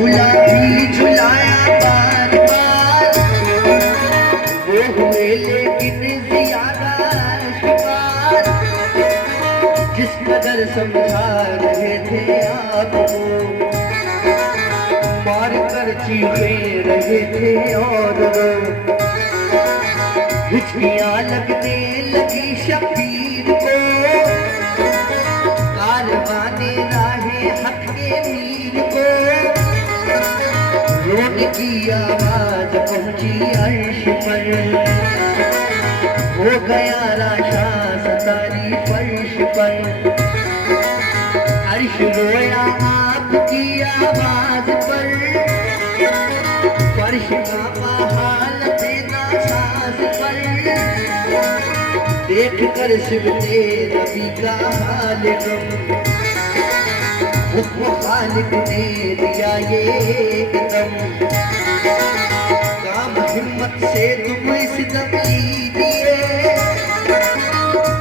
झूला भी झुलाया बार बार, वो हुए लेकिन ज्यादा शिकार। जिस कदर समझा रहे थे आपको, मार कर चीखे रहे थे और हिचकियां लगने लगी शबीर को। कारवाने राहे हक के मीर को, रोने की आवाज पहुंची अर्श पर। हो गया राशा सतारी फर्श पर। अर्श रोया आपकी आवाज पर। फर्श कांपा हालत नासाज पर। देख कर शिवते नबी का हाल गम, हुक्म खालिक ने दिया ये एकदम। काम हिम्मत से तुम इस दम लीजिए,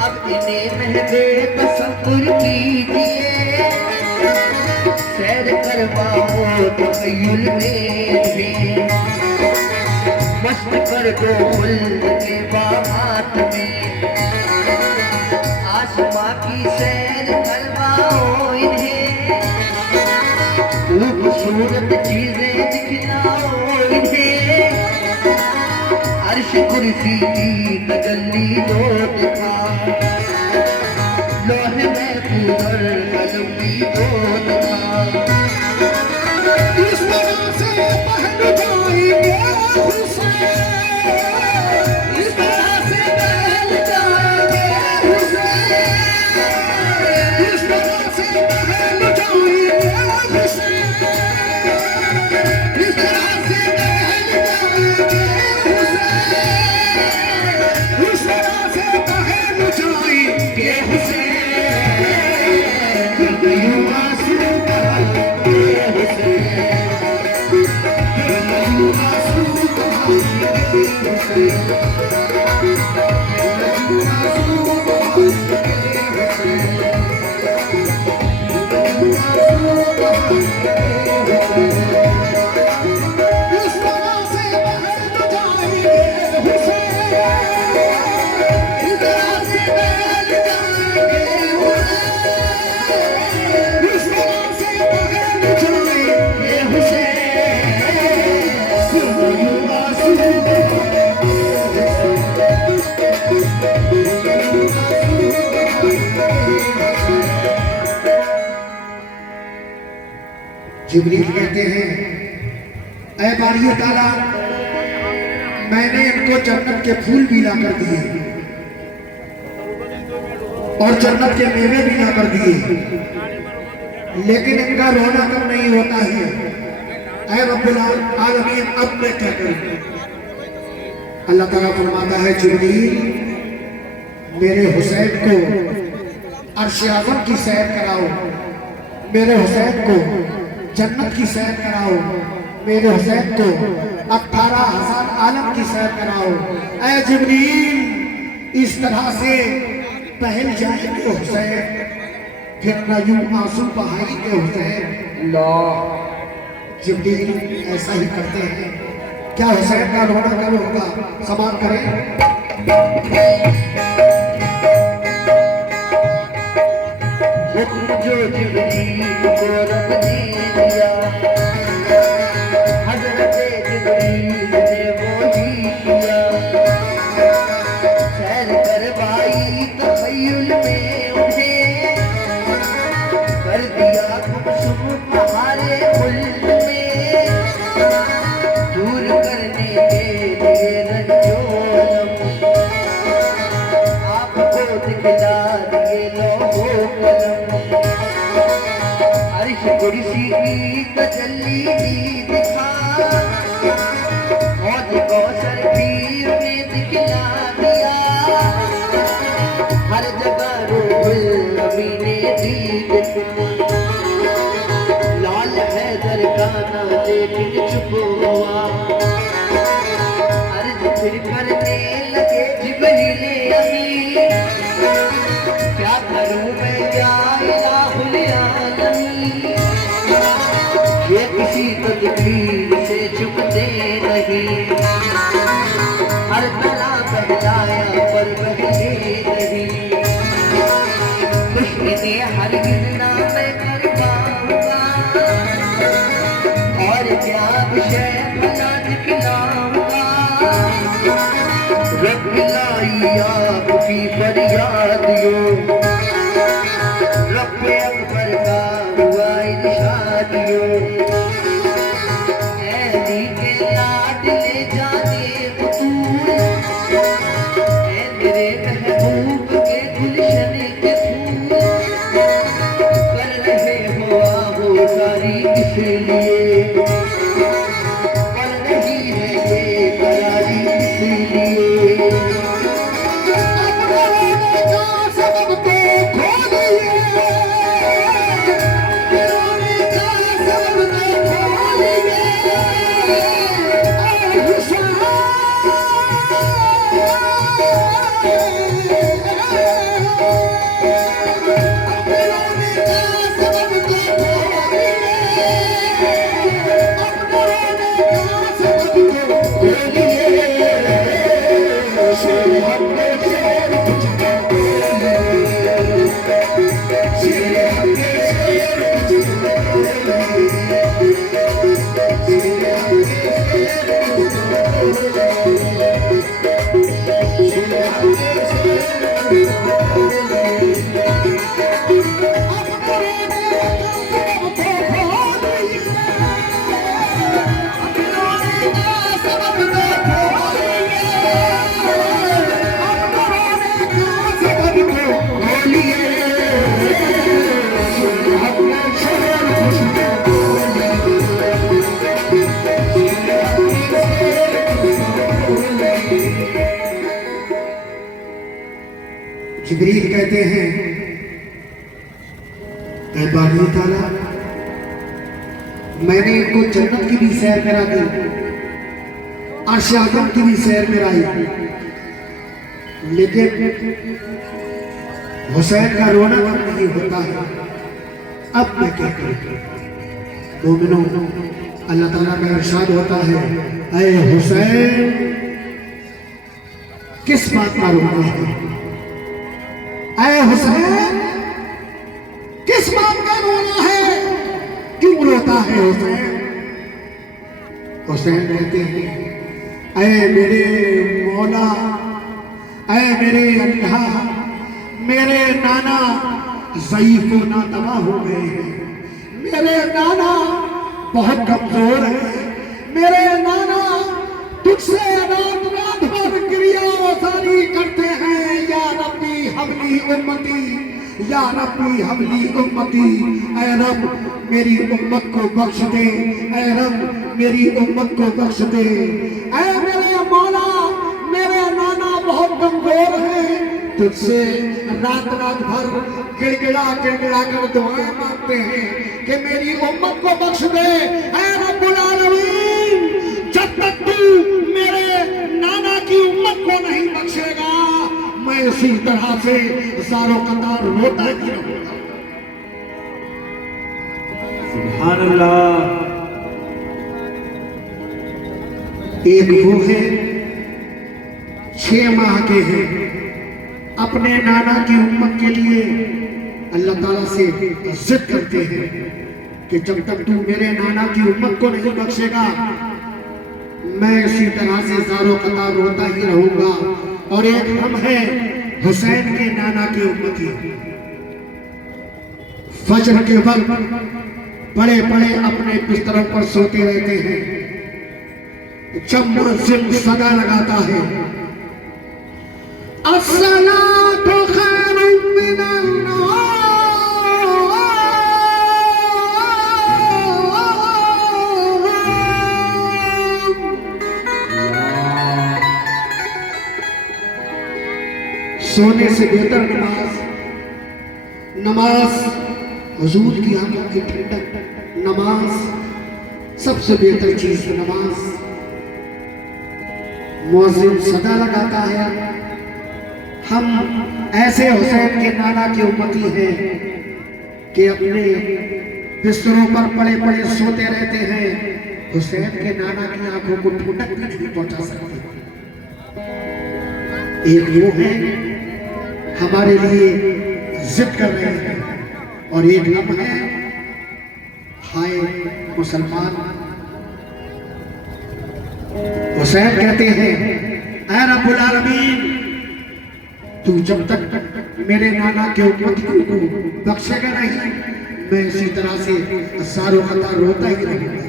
अब इन्हें महबे तसव्वुर कीजिए। सैर करवाओ तखय्युल में भी, मस्त कर दो मुल्क के बागात में। आसमां की सैर करवाओ इन्हें, खूबसूरत चीजें दिखलाओ इन्हें। अर्श कुर्सी की तजल्ली दो दिखा, लोहे महफूज और कलम की दो दिखा। इस तरह से पहल जाएंगे हुसैन, इस तरह से पहल जाएंगे हुसैन, इस तरह से पहल जाएंगे हुसैन, इस तरह से पहल जाएंगे हुसैन, इस तरह से पहल जाएंगे हुसैन। जिब्रील कहते हैं, ऐ बारी ताला, मैंने इनको जन्नत के फूल भी ला कर दिए और जन्नत के मेवे भी ला कर दिए, लेकिन इनका रोना कम नहीं होता है। ऐ रब्बुल आलमीन, अब मैं क्या करूं? अल्लाह ताला फरमाता है, जिब्रील मेरे हुसैन को अर्श आज़म की सैर कराओ, मेरे हुसैन को जन्नत की सैर कराओ, मेरे हुसैन को 18,000 आलम की सैर कराओ। ऐ जिब्रील, इस तरह से पहल जाएंगे हुसैन, फिर न यूं आंसू बहाएंगे हुसैन। अल्लाह, जिब्रील ऐसा ही करते हैं। क्या हुसैन का रोना कब होगा? समाप्त करें। जो जिब्रील को रब ने दिया, हज़रत जिब्रील ने वो ही किया। सैर करवाई तखय्युल में उन्हें, कर दिया गुमसुम पहाड़े मुल्क में। दूर करने के लिए रंजोलम, आपको दिखला दिए लोगों कलम। अर्श कुर्सी की तजल्ली भी दिखा, मौज कौसर भी उन्हें दिखला दिया। हर जगह रूहुल नबी ने दीद सुना, लाल हैदर का ना लेकिन चुप हुआ। अर्ज फिर करने लगे जिब्रील अमीन, क्या करूं मैं या इलाहुल आलमीन। ये किसी तदबीर से चुकते नहीं, हर तरह बहलाया पर बहले नहीं, दुश्मनी हर गिरना मैं कर पाऊंगा, और क्या विषय भला दिखलाऊंगा। रब लाई आपकी फरियाद यो, रब अकबर का हुआ इरशाद यो, ऐनी के लाडले जाने बतूल, ऐ मेरे महबूब के गुलशन के फूल, कर रहे हो आगोदारी इसलिए, कर रही है ये करारी इसलिए। जिब्रील कहते हैं, ऐ बानी ताला, मैंने इनको जन्नत की भी सैर करा दी, अर्श आज़म की भी सैर कराई, लेकिन हुसैन का रोना नहीं होता है। अब मैं क्या करूं? मोमिनों, अल्लाह ताला का इरशाद होता है, ऐ हुसैन किस बात का रोना है? ऐ हुसैन किस बात का रोना है? क्यों रोता है हुसैन? हुसैन कहते हैं, ऐ मेरे मौला, ऐ मेरे अल्लाह, मेरे नाना ज़ईफ़ व नातवा हो गए हैं, मेरे नाना बहुत कमजोर है, मेरे नाना तुझसे रात रात भर क्रिया सारी करते हैं। या रब्बी हबली उम्मती, या रब्बी हबली उम्मती, ऐ रब मेरी उम्मत को बख्श दे, ऐ रब मेरी उम्मत को बख्श दे। ऐ मेरे मौला, मेरे नाना बहुत कमजोर है, तुझसे रात रात भर गिड़गिड़ा गिड़गिड़ा कर दुआएं मांगते हैं कि मेरी उम्मत को बख्श दे। ऐ रब्बुल आलमीन, जब तक तू मेरे नाना की उम्मत को नहीं बख्शेगा, मैं इसी तरह से सारों कतार रोता ही रहूंगा। सुभान अल्लाह। एक वो है 6 माह के हैं, अपने नाना की उम्मत के लिए अल्लाह ताला से जिद करते हैं कि जब तक तू मेरे नाना की उम्मत को नहीं बख्शेगा, मैं इसी तरह से ज़ारो कतार रोता ही रहूंगा। और एक हम है हुसैन के नाना की उम्मती, फजर के वक्त बड़े बड़े अपने बिस्तरों पर सोते रहते हैं, जब मुअज्जिन सदा लगाता है, अस्सलातु खैरुम मिनन सोने से बेहतर नमाज हुजूर की आंखों की ठंडक, नमाज सबसे बेहतर चीज नमाज। मुअज्जिन सदा लगाता है। हम ऐसे हुसैन के नाना की उम्मती हैं कि अपने बिस्तरों पर पड़े पड़े सोते रहते हैं, हुसैन के नाना की आंखों को ठंडक भी नहीं पहुंचा सकते। एक वो है हमारे लिए जिद कर रहे हैं, और एक हम है हाय मुसलमान। हुसैन कहते हैं ऐ रब्बुल आलमीन, तू जब तक मेरे नाना के उम्मत को बख्शेगा नहीं, मैं इसी तरह से सारों कतार रोता ही रहूंगा।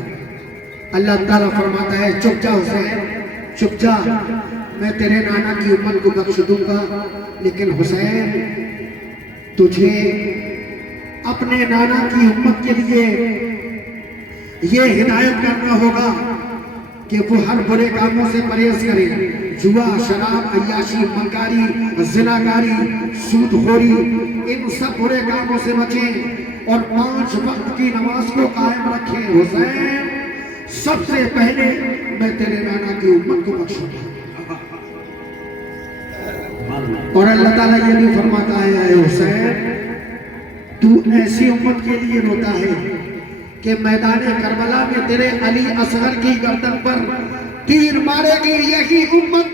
अल्लाह ताला फरमाता है चुप जा हुसैन, चुप जा, मैं तेरे नाना की उम्मत को बख्श दूंगा, लेकिन हुसैन तुझे अपने नाना की उम्मत के लिए ये हिदायत करना होगा कि वो हर बुरे कामों से परहेज करे। जुआ, शराब, अय्याशी, मक्कारी, जिनाकारी, सूदखोरी, इन सब बुरे कामों से बचें और 5 वक्त की नमाज को कायम रखें। हुसैन सबसे पहले मैं तेरे नाना की उम्मत को बख्शूंगा। और अल्लाह ताला ये भी फरमाता है हुसैन, तू ऐसी उम्मत के लिए रोता है कि मैदान करबला में तेरे अली असगर की गर्दन पर तीर मारेगी यही उम्मत,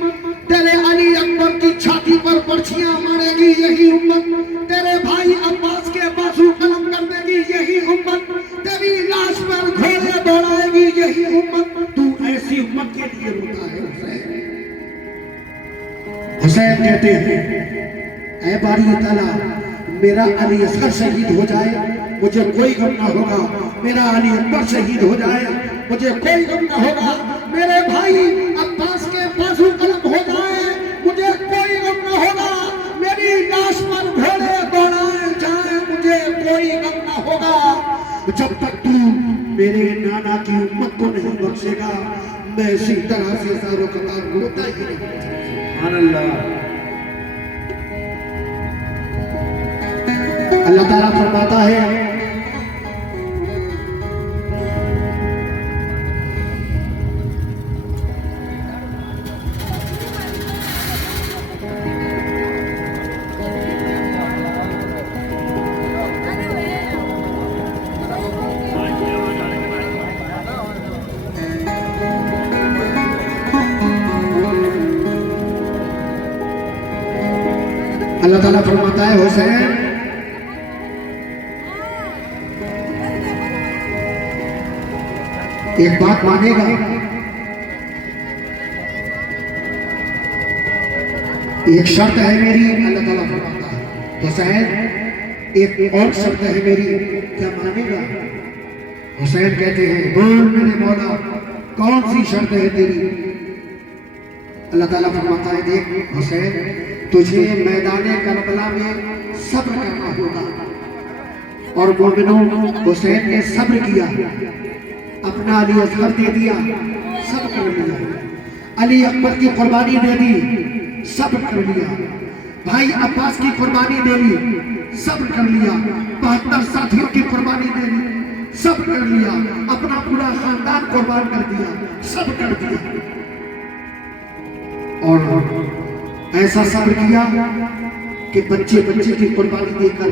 तेरे अली अकबर की छाती पर पर्चियां मारेगी यही उम्मत, तेरे भाई अब्बास के बाजू कलम कर देगी यही उम्मत, तेरी लाश पर घोड़े दौड़ाएगी यही उम्मत। तू ऐसी उम्मत के लिए रोता है हुसैन। हुसैन कहते हैं ऐ बारी ताला, मेरा अली असगर शहीद हो जाए मुझे कोई गम ना होगा, मेरा अली अकबर शहीद हो जाए मुझे कोई गम ना होगा, मेरे भाई अब्बास के बाजू कलम हो जाए मुझे कोई गम ना होगा, मेरी लाश पर घोड़े दौड़ाए जाए मुझे कोई गम ना होगा, जब तक तू मेरे नाना की उम्मत को नहीं बख्शेगा मैं इसी तरह से सारों कतार रोता ही रहूंगा। अल्लाह ताला फरमाता है अल्लाह ताला फरमाता है हुसैन, एक बात मानेगा, एक शर्त है मेरी। अल्लाह ताला फरमाता है हुसैन एक और शर्त है मेरी, क्या मानेगा? हुसैन कहते हैं बोल मेरे मौला कौन सी शर्त है तेरी? अल्लाह ताला फरमाता है देख हुसैन, तुझे मैदान करबला में सब्र करना होगा। और मोमिनों हुसैन ने सब्र किया, अपना अली असगर दे दिया, सब्र कर लिया, अली अकबर की कुर्बानी दे दी, सब्र कर लिया, भाई अब्बास की कुर्बानी दे ली, सब्र कर लिया, 72 साथियों की कुर्बानी दे ली, सब्र कर लिया, अपना पूरा खानदान कुर्बान कर दिया, सब्र कर दिया। और ऐसा सब्र किया कि बच्चे बच्चे की कुर्बानी देकर,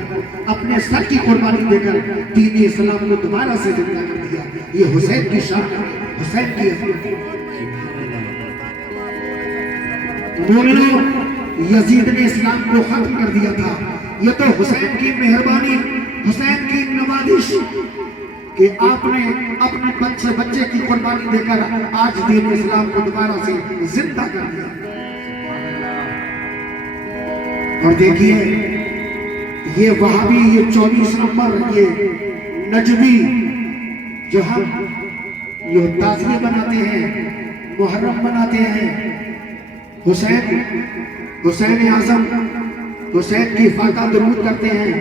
अपने सर की कुर्बानी देकर दीन इस्लाम को दोबारा से जिंदा कर दिया। ये हुसैन की शान है, हुसैन की मोमिनों, यजीद ने इस्लाम को खत्म कर दिया था। ये तो हुसैन की मेहरबानी, हुसैन की नवाजिश कि आपने अपने बच्चे बच्चे की कुर्बानी देकर आज दीन इस्लाम को दोबारा से जिंदा कर दिया। और देखिए ये वहाबी, ये 24 नंबर, ये नजमी जो हम ये ताज़िये बनाते हैं, मुहर्रम बनाते हैं, हुसैन आज़म, हुसैन की फातह दुरूद करते हैं,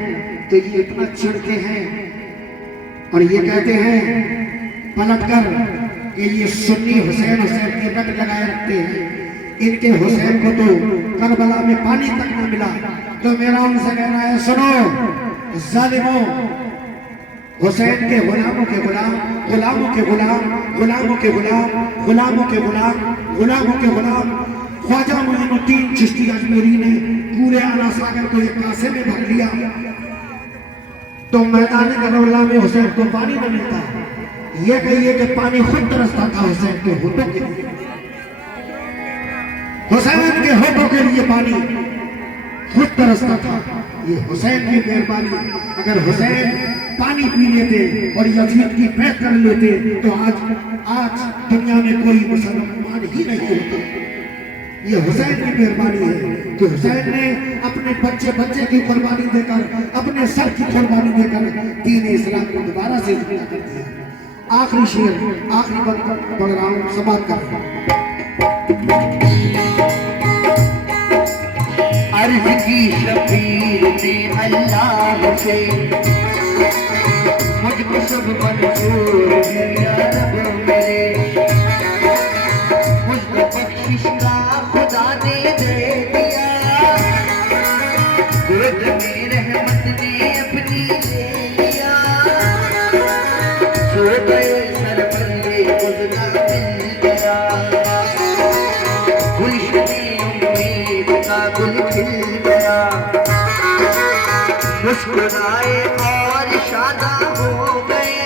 तो ये इतना चिढ़ते हैं और ये कहते हैं पलटकर कि ये सुन्नी हुसैन के रट लगाए रखते हैं, इनके हुसैन को तो करबला में पानी तक न मिला। तो मेरा उनसे कहना है सुनो जालिमों, हुसैन के गुलामों के गुलाम, गुलामों के गुलाम, गुलामों के गुलाम, गुलामों के गुलाम, गुलामों के गुलाम, ख्वाजा मोइनुद्दीन चिश्ती अजमेरी ने पूरे आला सागर को एक कासे में भर लिया। तो मैदान करबला में हुसैन को पानी न मिलता, ये कहिए कि पानी खुद तरसता था हुसैन के होठों के लिए। हुसैन के होठों के लिए पानी खुद तरसता था। ये हुसैन की मेहरबानी। अगर हुसैन पानी पी लेते और यजीद की पैक कर लेते तो आज दुनिया में कोई मुसलमान ही नहीं होता। ये हुसैन की मेहरबानी है कि हुसैन ने अपने बच्चे की कुर्बानी देकर, अपने सर की कुर्बानी देकर दीन इस्लाम को दोबारा से जिंदा कर दिया। आखिरी शेर, आखिरी बंद पढ़ रहा हूँ, समाप्त कर रहा हूँ। अर्ज की शबीर ने अल्लाह से मुझको सब मंजूर है या रब मेरे, मुझको बख्शिश का खुदा ने दे दिया, गोद में रहमत ने अपनी ले लिया, सो गए सर पर ये गुज़रा मिल गया, गुलशन उम्मीद का गुल खिल गया, मुस्कुराए और शादा हो गए,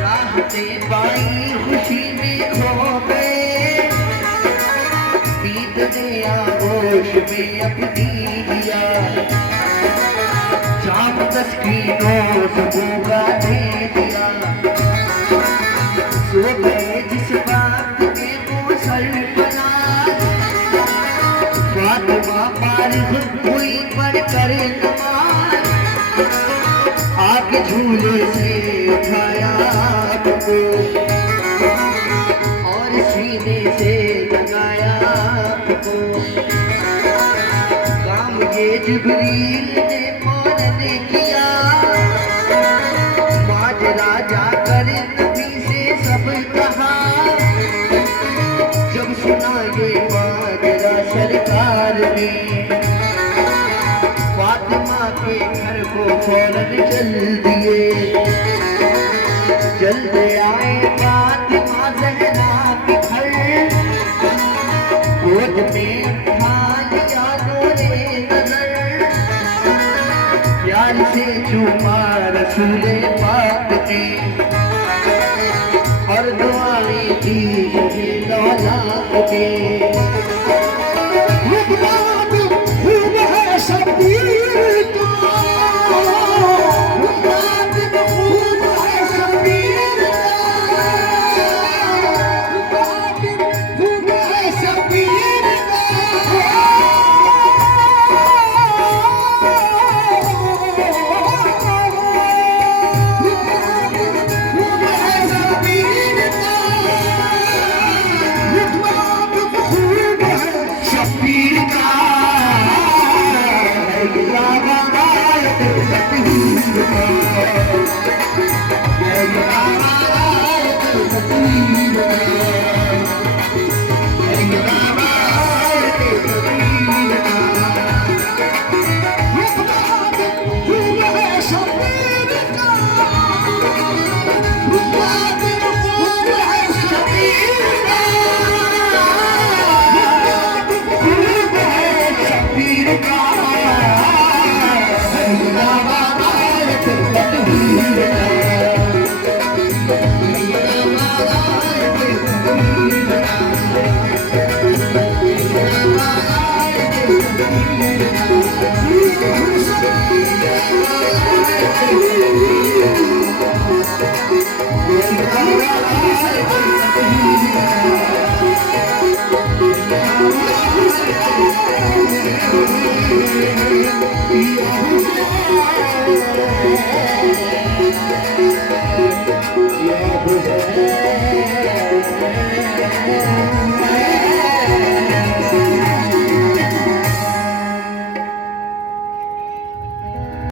राहतें पाई खुशी में खो गए, दीद ने आगोश में अपनी लिया, शाम तस्कीनों सबों का दे दिया, सो गए जिस बात के वो सरफराज, फातिमा फारिग हुई पढ़ कर नमाज, आके झूले से उठाया आपको और सीने से लगाया आपको, काम ये जिब्रील ने फौरन किया, माजरा जाकर नबी से सब कहा, जब सुना ये माजरा सरकार ने, फातिमा के घर को फौरन चल दिए, जल्द आए फातिमा ज़हरा के घर, गोद में उठा लिया नूरे नज़र, प्यार से चूमा रसूले पाक ने, और दुआएं दी शहीद औलाद ने। Yeah.